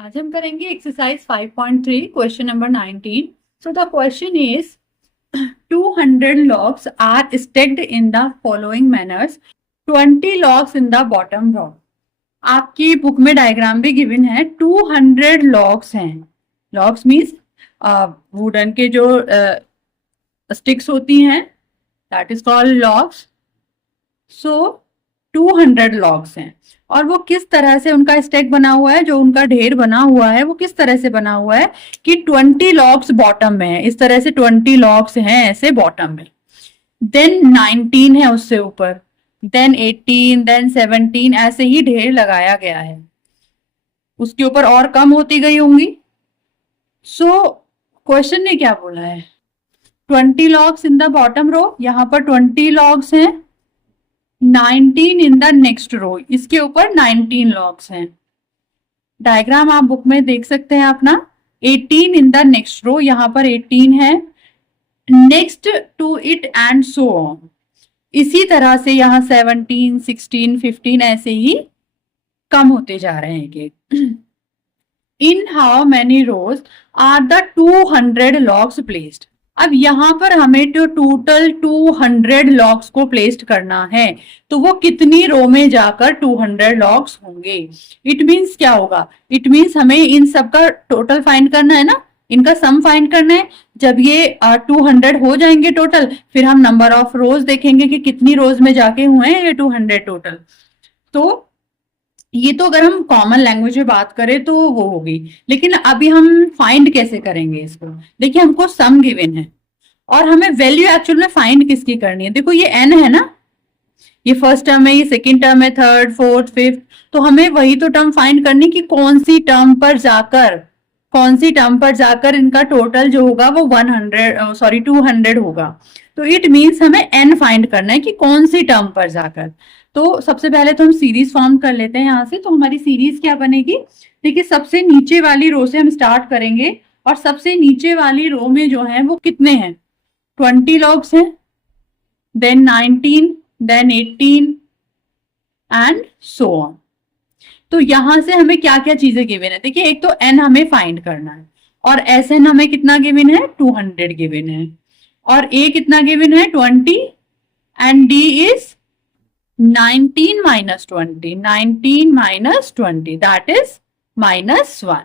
आज हम करेंगे exercise 5.3 question number 19। So the question is 200 logs are stacked in the following manners, 20 logs in the bottom row। आपकी book में diagram भी given है। 200 logs हैं। logs मीन्स वुडन के जो स्टिक्स होती हैं, that is called logs। So 200 logs हैं और वो किस तरह से उनका स्टैक बना हुआ है, जो उनका ढेर बना हुआ है वो किस तरह से बना हुआ है कि 20 logs बॉटम में है। इस तरह से 20 logs हैं ऐसे बॉटम में, देन 19 है उससे ऊपर, देन 18, देन 17, ऐसे ही ढेर लगाया गया है। उसके ऊपर और कम होती गई होंगी। सो क्वेश्चन ने क्या बोला है, 20 logs in the bottom row, यहाँ पर 20 logs हैं। 19 इन द नेक्स्ट रो, इसके ऊपर 19 logs हैं। डायग्राम आप बुक में देख सकते हैं अपना। 18 इन द नेक्स्ट रो, यहाँ पर 18 है, next to it and so on. इसी तरह से यहाँ 17, 16, 15 ऐसे ही कम होते जा रहे हैं कि in how many rows are the 200 logs placed. अब यहाँ पर हमें जो टोटल 200 logs को प्लेस्ड करना है तो वो कितनी रो में जाकर 200 logs होंगे। इट मीन्स क्या होगा, इट मीन्स हमें इन सब का टोटल फाइंड करना है ना, इनका सम फाइंड करना है। जब ये 200 हो जाएंगे टोटल, फिर हम नंबर ऑफ रोज देखेंगे कि कितनी रोज में जाके हुए हैं ये 200 टोटल। तो ये तो अगर हम कॉमन लैंग्वेज में बात करें तो वो होगी, लेकिन अभी हम फाइंड कैसे करेंगे इसको। देखिए हमको सम गिवन है और हमें वैल्यू एक्चुअल में फाइंड किसकी करनी है। देखो ये n है ना, ये फर्स्ट टर्म है, ये सेकंड टर्म है, थर्ड, फोर्थ, फिफ्थ, तो हमें वही तो टर्म फाइंड करनी कि कौन सी टर्म पर जाकर इनका टोटल जो होगा वो 200 होगा। तो इट मीन्स हमें n फाइंड करना है कि कौन सी टर्म पर जाकर। तो सबसे पहले तो हम सीरीज फॉर्म कर लेते हैं यहाँ से। तो हमारी सीरीज क्या बनेगी, देखिए सबसे नीचे वाली रो से हम स्टार्ट करेंगे और सबसे नीचे वाली रो में जो है वो कितने हैं, 20 logs हैं, then 19, then 18 and so on. तो यहां से हमें क्या क्या चीजें गिवन है, देखिए एक तो n हमें फाइंड करना है और Sn हमें कितना गिवन है, 200 गिवन है, और A कितना गिवन है, 20, and D is 19 minus 20, 19 minus 20, that is -1।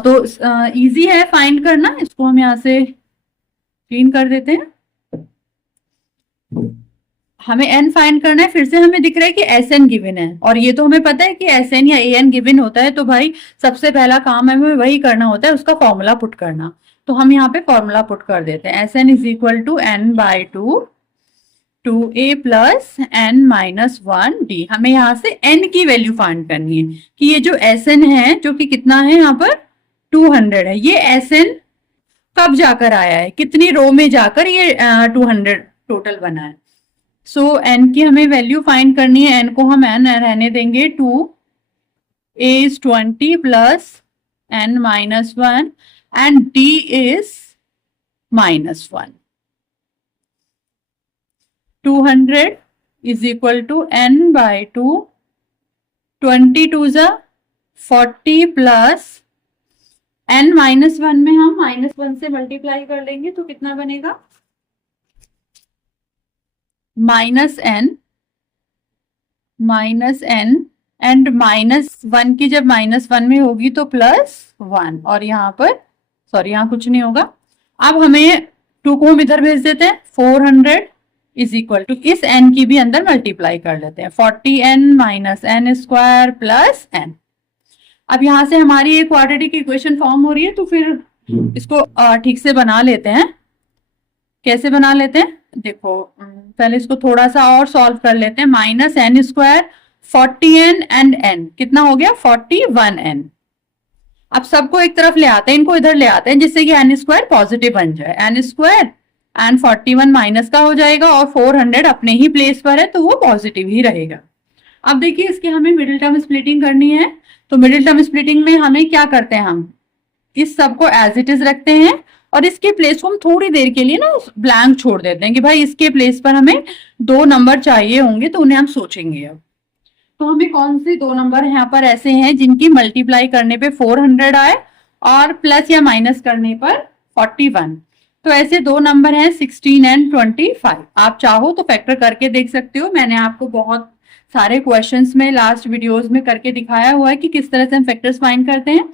तो इजी है फाइंड करना, इसको हम यहाँ से क्लीन कर देते हैं। हमें n फाइंड करना है, फिर से हमें दिख रहा है कि Sn गिवन है और ये तो हमें पता है कि Sn या An गिवन होता है। तो भाई सबसे पहला काम हमें वही करना होता है, उसका फॉर्मूला पुट करना। तो हम यहाँ पे फॉर्मूला पुट कर देते हैं, Sn is equal to n/2 2a plus n minus 1d। हमें यहाँ से n की वैल्यू फाइंड करनी है कि ये जो Sn है जो कि कितना है यहाँ पर 200 है, ये Sn कब जाकर आया है, कितनी रो में जाकर ये 200 टोटल बना है। सो n की हमें वैल्यू फाइंड करनी है, n को हम n रहने देंगे 2, a is 20 plus n minus 1 and d is -1। 200 is equal to n/2, 22 जा 40 प्लस n -1 में हम -1 से मल्टीप्लाई कर लेंगे तो कितना बनेगा, -n एंड -1 की जब -1 में होगी तो +1, और यहाँ पर सॉरी यहाँ कुछ नहीं होगा। अब हमें 2 को हम इधर भेज देते हैं, 400 इज इक्वल टू इस n की भी अंदर मल्टीप्लाई कर लेते हैं, 40n minus n square plus n। अब यहां से हमारी एक क्वाड्रेटिक इक्वेशन फॉर्म हो रही है, तो फिर इसको ठीक से बना लेते हैं। कैसे बना लेते हैं, देखो पहले इसको थोड़ा सा और सॉल्व कर लेते हैं। -n square 40n and n कितना हो गया, 41n। अब सबको एक तरफ ले आते हैं, इनको इधर ले आते हैं जिससे कि n स्क्वायर पॉजिटिव बन जाए, n स्क्वायर एंड 41 माइनस का हो जाएगा और 400 अपने ही प्लेस पर है तो वो पॉजिटिव ही रहेगा। अब देखिए इसकी हमें मिडिल टर्म स्प्लिटिंग करनी है। तो मिडिल टर्म स्प्लिटिंग में हमें क्या करते हैं, हम इस सब को एज इट इज रखते हैं और इसके प्लेस को हम थोड़ी देर के लिए ना ब्लैंक छोड़ देते हैं कि भाई इसके प्लेस पर हमें 2 नंबर चाहिए होंगे तो उन्हें हम सोचेंगे। अब तो हमें कौन से दो नंबर यहाँ पर ऐसे हैं जिनकी मल्टीप्लाई करने पे 400 आए और प्लस या माइनस करने पर 41। तो ऐसे दो नंबर हैं 16 एंड 25। आप चाहो तो फैक्टर करके देख सकते हो, मैंने आपको बहुत सारे क्वेश्चंस में लास्ट वीडियोस में करके दिखाया हुआ है कि किस तरह से हम फैक्टर्स फाइंड करते हैं।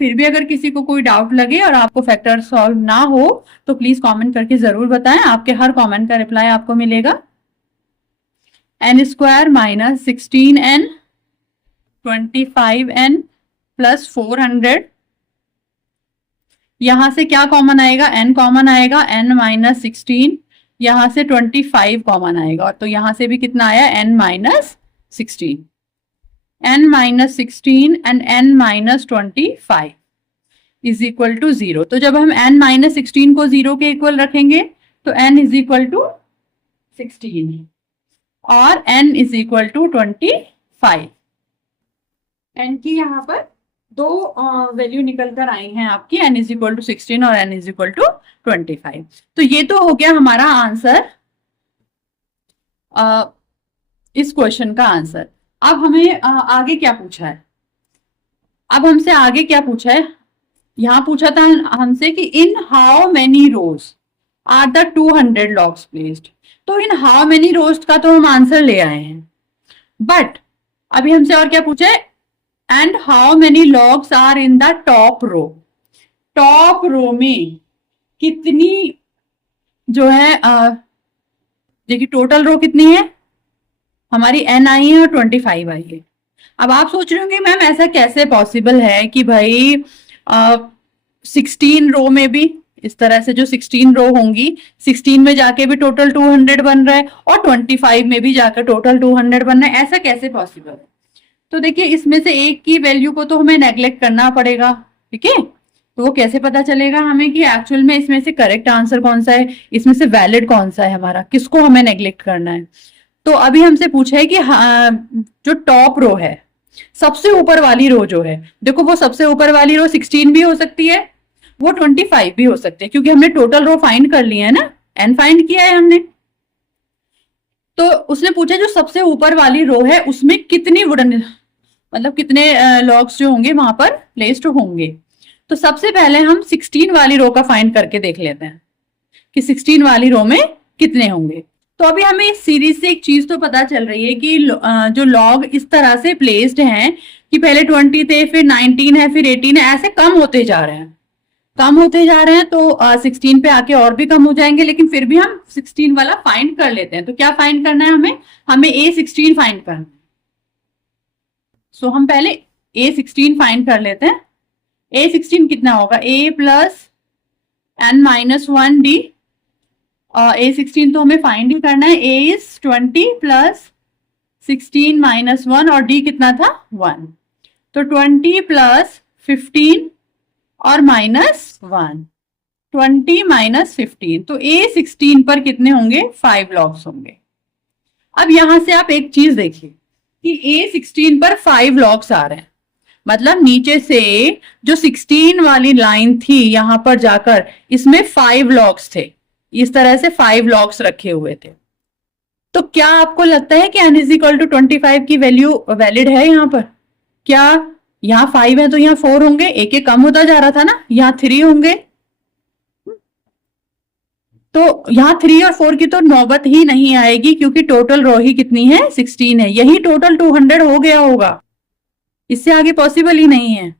फिर भी अगर किसी को कोई डाउट लगे और आपको फैक्टर सॉल्व ना हो तो प्लीज कमेंट करके जरूर बताएं, आपके हर कमेंट का रिप्लाई आपको मिलेगा। n square minus 16n 25n plus 400, यहां से क्या कॉमन आएगा, n कॉमन आएगा, n माइनस 16, यहां से 25 कॉमन आएगा, तो यहां से भी कितना आया n minus 16, n minus 16 and n minus 25 is equal to 0। तो जब हम n माइनस 16 को 0 के इक्वल रखेंगे तो n इज इक्वल टू 16 और n is equal to 25। n की यहाँ पर दो वैल्यू निकल कर आई हैं आपकी, n इज इक्वल टू 16 और n इज इक्वल टू 25। तो ये तो हो गया हमारा आंसर, इस क्वेश्चन का आंसर। अब हमें आगे क्या पूछा है, अब हमसे आगे क्या पूछा है, यहां पूछा था हमसे कि in how many rows are the 200 logs placed. तो इन हाउ मेनी रोज का तो हम आंसर ले आए हैं, बट अभी हमसे और क्या पूछा है, and how many logs are in the top row. Top row में कितनी जो है देखिए टोटल रो कितनी है हमारी, n आई है और 25 आई है। अब आप सोच रहे होंगे मैम ऐसा कैसे पॉसिबल है कि भाई 16 रो में भी इस तरह से जो 16 रो होंगी 16 में जाके भी टोटल 200 बन रहा है और 25 में भी जाकर टोटल 200 बन रहा है, ऐसा कैसे पॉसिबल है। तो देखिए इसमें से एक की वैल्यू को तो हमें नेग्लेक्ट करना पड़ेगा, ठीक है। तो वो कैसे पता चलेगा हमें कि एक्चुअल में इसमें से करेक्ट आंसर कौन सा है, इसमें से वैलिड कौन सा है हमारा, किसको हमें नेग्लेक्ट करना है। तो अभी हमसे पूछा है कि जो टॉप रो है, सबसे ऊपर वाली रो जो है, देखो वो सबसे ऊपर वाली रो 16 भी हो सकती है, वो 25 भी हो सकते हैं, क्योंकि हमने टोटल रो फाइंड कर लिया है ना, एन फाइंड किया है हमने। तो उसने पूछा जो सबसे ऊपर वाली रो है उसमें कितनी वुडन मतलब कितने लॉग्स जो होंगे वहां पर प्लेस्ड होंगे। तो सबसे पहले हम 16 वाली रो का फाइंड करके देख लेते हैं कि 16 वाली रो में कितने होंगे। तो अभी हमें इस सीरीज से एक चीज तो पता चल रही है कि जो लॉग इस तरह से प्लेस्ड हैं कि पहले 20 थे, फिर 19 है, फिर 18 है, ऐसे कम होते जा रहे हैं, कम होते जा रहे हैं। तो 16 पे आके और भी कम हो जाएंगे, लेकिन फिर भी हम 16 वाला फाइंड कर लेते हैं। तो क्या फाइंड करना है हमें, हमें A16 फाइंड करना है। सो हम पहले A16 फाइंड कर लेते हैं। A16 कितना होगा, A plus n minus 1D। A16 तो हमें फाइंड ही करना है, A इज 20 प्लस 16 माइनस 1 और D कितना था 1, तो 20 प्लस 15 और माइनस 1, 20 माइनस 15, तो A16 पर कितने होंगे 5 लॉग्स होंगे। अब यहां से आप एक चीज देखिए कि A16 पर 5 लॉग्स आ रहे हैं, मतलब नीचे से जो 16 वाली लाइन थी यहां पर जाकर इसमें 5 लॉग्स थे, इस तरह से 5 लॉग्स रखे हुए थे। तो क्या आपको लगता है कि n इज इक्वल टू 25 की वैल्यू वैलिड है यहाँ पर, क्या यहाँ 5 है तो यहाँ 4 होंगे, एक एक कम होता जा रहा था ना, यहाँ 3 होंगे, तो यहाँ 3 और 4 की तो नौबत ही नहीं आएगी, क्योंकि टोटल रो ही कितनी है 16 है, यही टोटल 200 हो गया होगा, इससे आगे पॉसिबल ही नहीं है।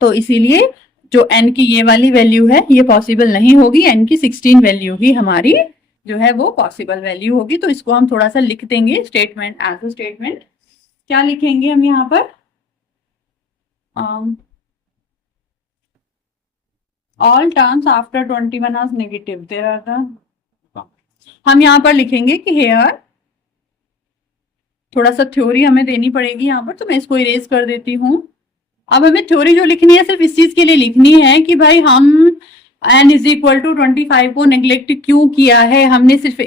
तो इसीलिए जो n की ये वाली वैल्यू है ये पॉसिबल नहीं होगी, n की 16 वैल्यू ही हमारी जो है वो पॉसिबल वैल्यू होगी। तो इसको हम थोड़ा सा लिख देंगे स्टेटमेंट, एज अ स्टेटमेंट। क्या लिखेंगे हम यहाँ पर, all terms after 21 are negative, there are the, हम यहाँ पर लिखेंगे कि हेयर, थोड़ा सा थ्योरी हमें देनी पड़ेगी यहाँ पर, तो मैं इसको इरेज कर देती हूँ। अब हमें थ्योरी जो लिखनी है सिर्फ इस चीज के लिए लिखनी है कि भाई हम n इज इक्वल टू 25 को नेग्लेक्ट क्यों किया है, हमने सिर्फ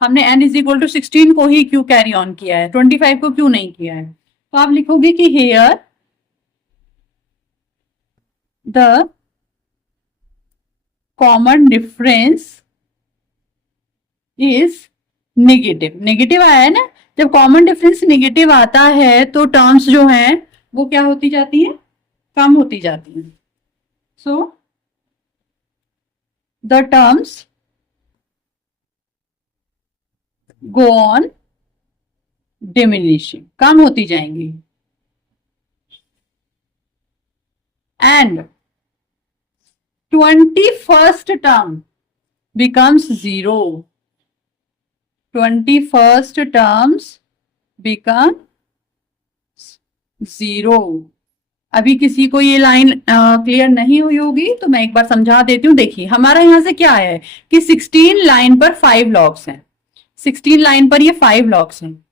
हमने n इज इक्वल टू 16 को ही क्यों कैरी ऑन किया है, 25 को क्यों नहीं किया है। तो आप लिखोगे कि here the common difference is negative, negative आया है ना, जब कॉमन डिफरेंस नेगेटिव आता है तो टर्म्स जो हैं वो क्या होती जाती हैं, कम होती जाती हैं. So the terms go on diminishing, कम होती जाएंगी. And 21st term becomes 0. 21st terms become 0. अभी किसी को ये लाइन क्लियर नहीं हुई होगी तो मैं एक बार समझा देती हूँ. देखिए हमारा यहाँ से क्या है कि 16 लाइन पर 5 लॉग्स हैं. 16 लाइन पर ये 5 लॉग्स हैं.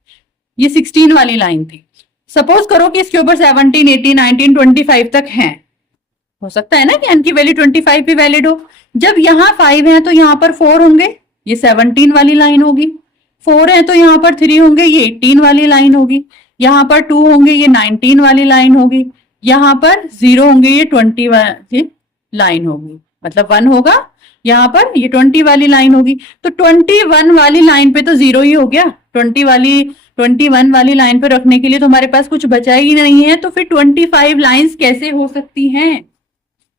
ये 16 वाली लाइन थी. सपोज करो कि इसके ऊपर 17, 18, 19, 25 तक हैं. हो सकता है ना कि n की वैल्यू 25 भी वैलिड हो. जब यहाँ 5 है तो यहाँ पर 4 होंगे, ये 17 वाली लाइन होगी. 4 है तो यहाँ पर 3 होंगे, ये 18 वाली लाइन होगी. यहाँ पर 2 होंगे, ये 19 वाली लाइन होगी. यहाँ पर 0 होंगे, ये 20 वाली लाइन होगी. मतलब 1 होगा, यहाँ पर ये 20 वाली लाइन होगी. तो 21 वाली लाइन पे तो 0 ही हो गया. 21 वाली लाइन पे रखने के लिए तो हमारे पास कुछ बचा ही नहीं है. तो फिर 25 लाइंस कैसे हो सकती हैं?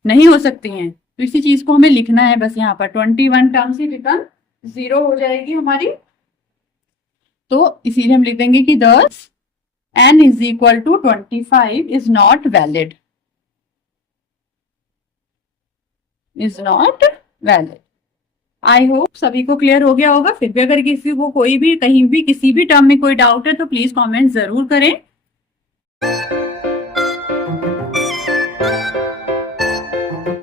नहीं हो सकती हैं. तो इसी चीज को हमें लिखना है बस. यहाँ पर 21 टर्म्स ही बिकम 0 हो जाएगी हमारी. तो इसीलिए हम लिख देंगे कि दस n is equal to 25 is not valid, is not valid. I hope सभी को क्लियर हो गया होगा. फिर भी अगर किसी को कोई भी कहीं भी किसी भी टर्म में कोई डाउट है तो प्लीज कमेंट जरूर करें.